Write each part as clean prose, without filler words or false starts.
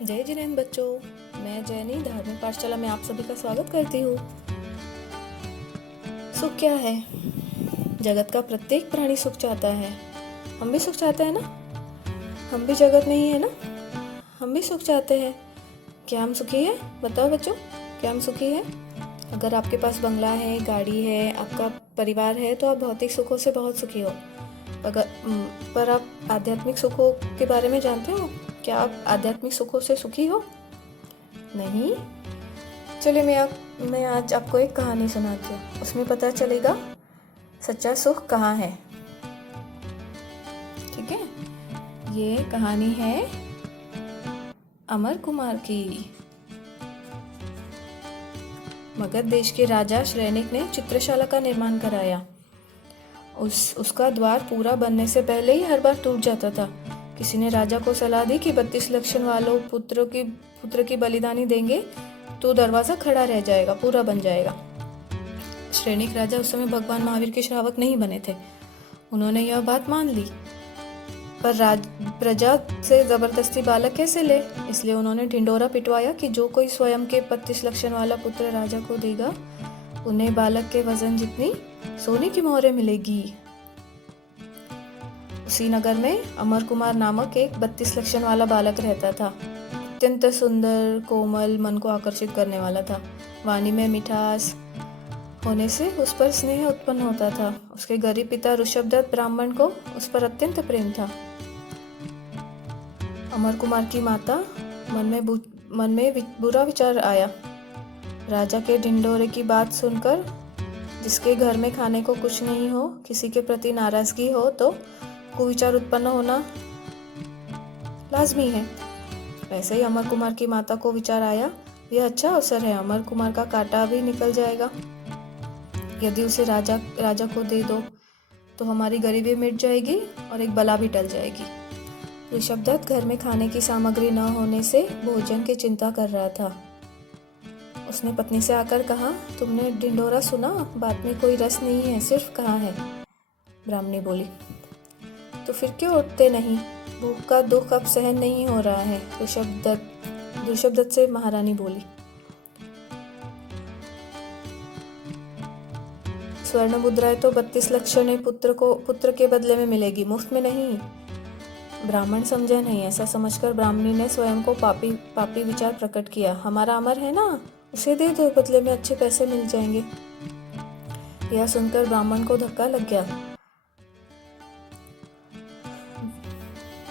जय जिनेंद्र बच्चों, मैं जैनी धार्मिक पाठशाला में आप सभी का स्वागत करती हूँ। सुख क्या है? जगत का प्रत्येक प्राणी सुख चाहता है। हम भी सुख चाहते हैं ना? हम भी जगत में ही है ना? हम भी सुख चाहते हैं। क्या हम सुखी हैं? बताओ बच्चों, क्या हम सुखी हैं? अगर आपके पास बंगला है, गाड़ी है, आपका परिवार है, तो आप भौतिक सुखों से बहुत सुखी हो। पर आप आध्यात्मिक सुखों के बारे में जानते हो? क्या आप आध्यात्मिक सुखों से सुखी हो? नहीं? चलिए मैं आज आपको एक कहानी सुनाती हूँ। उसमें पता चलेगा सच्चा सुख कहाँ है। ठीक है? ये कहानी है अमर कुमार की। मगध देश के राजा श्रेनिक ने चित्रशाला का निर्माण कराया। उसका द्वार पूरा बनने से पहले ही हर बार टूट जाता था। किसी ने राजा को सलाह दी कि 32 लक्षण वालों पुत्र की बलिदानी देंगे तो दरवाजा खड़ा रह जाएगा, पूरा बन जाएगा। श्रेनिक राजा उस समय भगवान महावीर के श्रावक नहीं बने थे। उन्होंने यह बात मान ली, पर प्रजा से जबरदस्ती बालक कैसे ले? इसलिए उन्होंने ढिंडोरा पिटवाया कि जो कोई स्वयं के 32 लक्षण वाला पुत्र राजा को देगा, उन्हें बालक के वजन जितनी सोने की मोहरें मिलेगी। उसी नगर में अमर कुमार नामक एक 32 लक्षण वाला बालक रहता था। अत्यंत सुंदर, कोमल, मन को आकर्षित करने वाला था। वाणी में मिठास होने से उस पर स्नेह उत्पन्न होता था। उसके गरीब पिता ऋषभदत्त ब्राह्मण को उस पर अत्यंत प्रेम था। अमर कुमार की माता मन में बुरा विचार आया। राजा के ढिंडोरे की बात सुनकर जिसके घर में खाने को कुछ नहीं हो, किसी के प्रति नाराजगी हो, तो कुविचार उत्पन्न होना लाजमी है। वैसे ही अमर कुमार की माता को विचार आया, यह अच्छा अवसर है, अमर कुमार का कांटा भी निकल जाएगा। यदि उसे राजा को दे दो तो हमारी गरीबी मिट जाएगी और एक बला भी टल जाएगी। ऋषभदत्त घर में खाने की सामग्री न होने से भोजन की चिंता कर रहा था। उसने पत्नी से आकर कहा, तुमने ढिंडोरा सुना? बात में कोई रस नहीं है, सिर्फ कहा है। ब्राह्मणी बोली, तो फिर क्यों उठते नहीं? भूख का दुख अब सहन नहीं हो रहा है। ऋषभदत्त से महारानी बोली। स्वर्ण मुद्राएं तो 32 लक्षण पुत्र के बदले में मिलेगी, मुफ्त में नहीं। ब्राह्मण समझा नहीं। ऐसा समझकर ब्राह्मणी ने स्वयं को पापी विचार प्रकट किया। हमारा अमर है ना, उसे दे दो, बदले में अच्छे पैसे मिल जाएंगे। यह सुनकर ब्राह्मण को धक्का लग गया।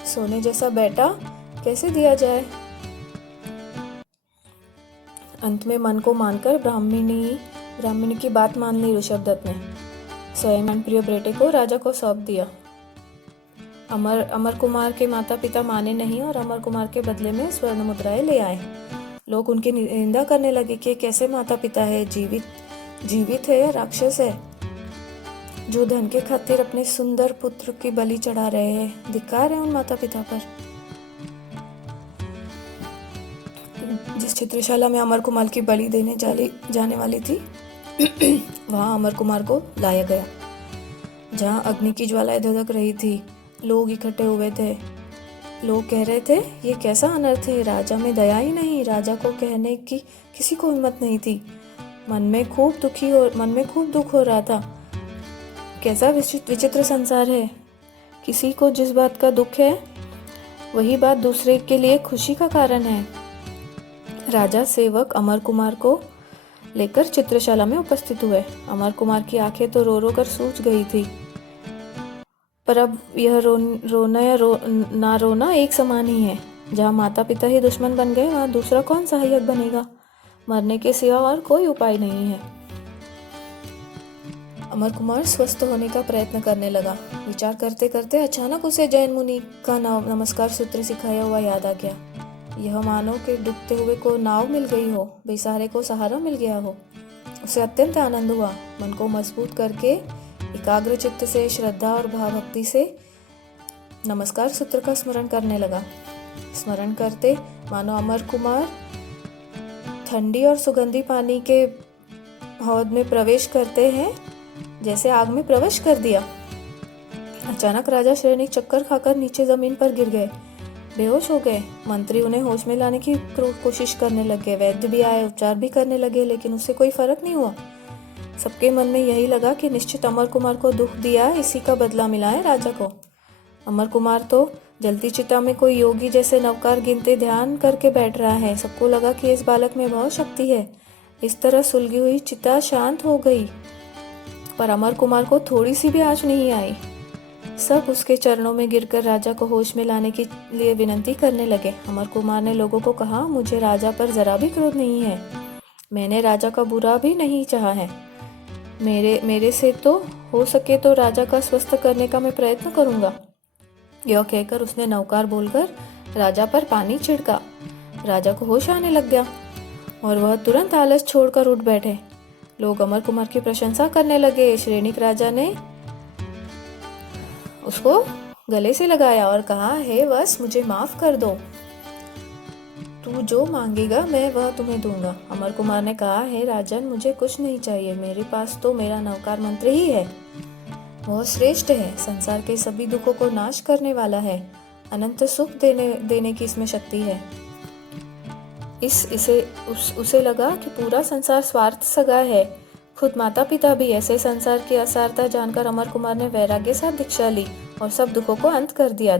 सोने जैसा बेटा कैसे दिया जाए? अंत में मन को मानकर ब्राह्मणी की बात मान ली। ऋषभदत्त ने स्वयं प्रिय बेटे को राजा को सौंप दिया। अमर कुमार के माता पिता माने नहीं और अमर कुमार के बदले में स्वर्ण मुद्राएं ले आए। लोग उनकी निंदा करने लगे कि कैसे माता पिता है, जीवित है या राक्षस है, जो धन के खातिर अपने सुंदर पुत्र की बलि चढ़ा रहे हैं। धिक्कार है उन माता पिता पर। जिस चित्रशाला में अमर कुमार की बलि देने जाने वाली थी वहां अमर कुमार को लाया गया। जहां अग्नि की ज्वालाएं धधक रही थी, लोग इकट्ठे हुए थे। लोग कह रहे थे, ये कैसा अनर्थ है, राजा में दया ही नहीं। राजा को कहने की किसी को हिम्मत नहीं थी। मन में खूब दुख हो रहा था। कैसा विचित्र संसार है। किसी को जिस बात का दुख है, वही बात दूसरे के लिए खुशी का कारण है। राजा सेवक अमर कुमार को लेकर चित्रशाला में उपस्थित हुए। अमर कुमार की आंखें तो रो रो कर सूज गई थी, पर अब यह रोना या ना रोना एक समान ही है। जहाँ माता पिता ही दुश्मन बन गए, वहाँ दूसरा कौन सहायक बनेगा? मरने के सिवा और कोई उपाय नहीं है। अमर कुमार स्वस्थ होने का प्रयत्न करने लगा। विचार करते करते अचानक उसे जैन मुनि का नमस्कार सूत्र सिखाया हुआ याद आ गया। यह मानो कि डूबते हुए को नाव मिल गई हो, बेसहारे को सहारा मिल गया हो। उसे अत्यंत आनंद हुआ। मन को मजबूत करके एकाग्र चित्त से, श्रद्धा और भावभक्ति से नमस्कार सूत्र का स्मरण करने लगा। स्मरण करते मानो अमर कुमार ठंडी और सुगंधी पानी के हौद में प्रवेश करते हैं, जैसे आग में प्रवेश कर दिया। अचानक राजा श्रेनिक चक्कर खाकर नीचे जमीन पर गिर गए। बेहोश हो गए। मंत्री उन्हें होश में लाने की कोशिश करने लगे। वैद्य भी आए, उपचार भी करने लगे, लेकिन उससे कोई फर्क नहीं हुआ। सबके मन में यही लगा कि निश्चित अमर कुमार को दुख दिया, इसी का बदला मिला है राजा को। अमर कुमार तो जलती चिता में कोई योगी जैसे नवकार गिनते ध्यान करके बैठ रहा है। सबको लगा कि इस बालक में बहुत शक्ति है। इस तरह सुलगी हुई चिता शांत हो गई, पर अमर कुमार को थोड़ी सी भी आँच नहीं आई। सब उसके चरणों में गिरकर राजा को होश में लाने के लिए विनती करने लगे। अमर कुमार ने लोगों को कहा, मुझे राजा पर जरा भी क्रोध नहीं है। मैंने राजा का बुरा भी नहीं चाहा है। मेरे से तो हो सके तो राजा का स्वस्थ करने का मैं प्रयत्न करूंगा। यह कहकर उसने नवकार बोलकर राजा पर पानी छिड़का। राजा को होश आने लग गया और वह तुरंत आलस छोड़कर उठ बैठे। लोग अमर कुमार की प्रशंसा करने लगे। श्रेणिक राजा ने उसको गले से लगाया और कहा, हे वत्स, मुझे माफ कर दो। तू जो मांगेगा मैं वह तुम्हें दूंगा। अमर कुमार ने कहा, हे राजन, मुझे कुछ नहीं चाहिए। मेरे पास तो मेरा नवकार मंत्र ही है। वह श्रेष्ठ है, संसार के सभी दुखों को नाश करने वाला है, अनंत सुख देने की इसमें शक्ति है। उसे लगा कि पूरा संसार स्वार्थ सगा है। खुद माता पिता भी ऐसे संसार की असारता जानकर अमर कुमार ने वैराग्य साथ दीक्षा ली और सब दुखों को अंत कर दिया।